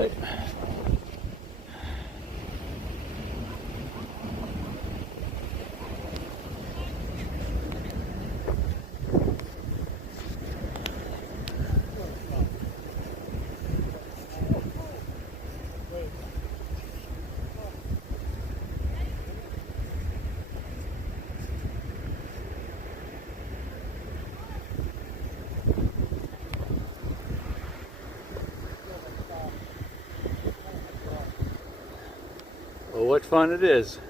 Hey. Well, what fun it is.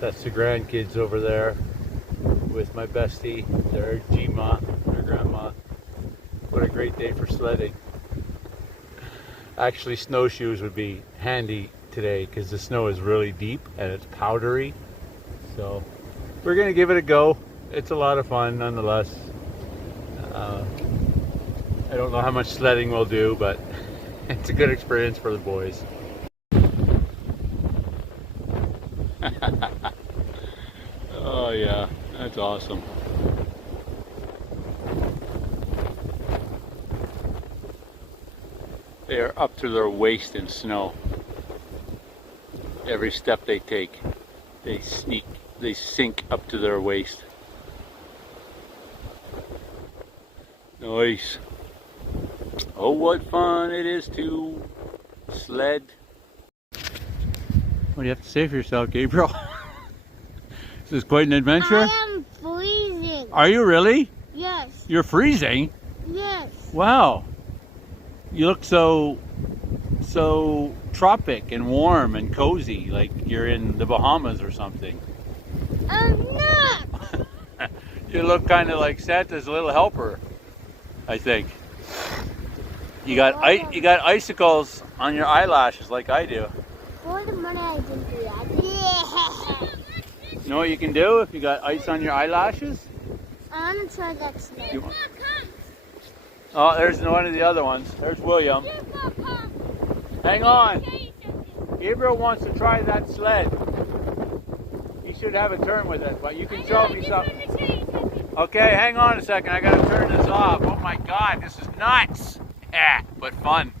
That's the grandkids over there with my bestie, their G-Ma, their grandma. What a great day for sledding. Actually, snowshoes would be handy today because the snow is really deep and it's powdery. So we're gonna give it a go. It's a lot of fun nonetheless. I don't know how much sledding we'll do, but it's a good experience for the boys. Oh yeah, that's awesome. They are up to their waist in snow. Every step they take, they sink up to their waist. Nice. Oh, what fun it is to sled. What do you have to say for yourself, Gabriel? This is quite an adventure. I am freezing. Are you really? Yes. You're freezing? Yes. Wow. You look so tropic and warm and cozy, like you're in the Bahamas or something. I'm not. You look kind of like Santa's little helper, I think. You got icicles on your eyelashes like I do. For the money I didn't do that. Yeah. You know what you can do if you got ice on your eyelashes? I want to try that snake. Oh, there's one of the other ones. There's William. Hang on. Gabriel wants to try that sled. He should have a turn with it, but you can show me something. Okay, hang on a second. I gotta turn this off. Oh my God, this is nuts. Yeah, but fun.